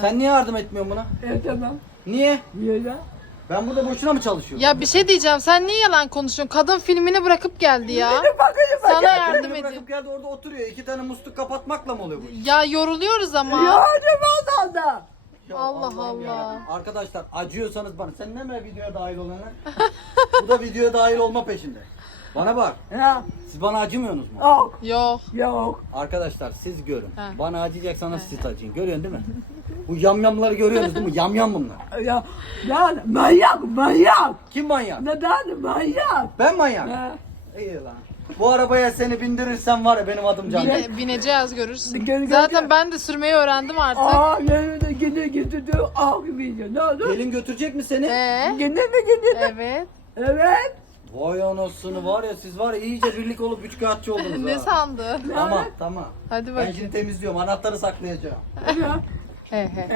Sen niye yardım etmiyorsun buna? Tamam. Niye? Niye lan? Ben burada boşuna mı çalışıyorum? Ya bir şey diyeceğim. Sen niye yalan konuşuyorsun? Kadın filmini bırakıp geldi ya. Bakayım Sana bakayım. yardım Kendini edeyim. bırakıp geldi orada oturuyor. 2 tane musluk kapatmakla mı oluyor bu iş? Ya yoruluyoruz ama. Yardım al da. Ya Allah Allah'ım ya. Allah. Arkadaşlar acıyorsanız bana. Sen ne mi videoya dahil olan lan? Bu da videoya dahil olma peşinde. Bana bak. Ha. Siz bana acımıyorsunuz mu? Yok. Yok. Yok. Arkadaşlar siz görün. Ha. Bana acıyacaksanız siz acıyın. Görüyorsun değil mi? Bu yamyamları görüyorsunuz değil mi? Yamyam bunlar. Ya. Manyak manyak. Kim manyak? Neden manyak? Ben manyak. Ha. İyi lan. Bu arabaya seni bindirirsen var ya benim adım Can. Bineceğiz görürsün. Gel, gel, Zaten gel. ben de sürmeyi öğrendim artık. Yerine gene getirdi. Gibi. Ne oldu? Gelin götürecek mi seni? Gene mi gene? Evet. Evet. Vay anasını var ya siz var ya iyice birlik olup üçkağıtçı oldunuz Ne ha. sandın? Tamam tamam. Hadi Ben bakayım. şimdi temizliyorum. Anahtarı saklayacağım. He he.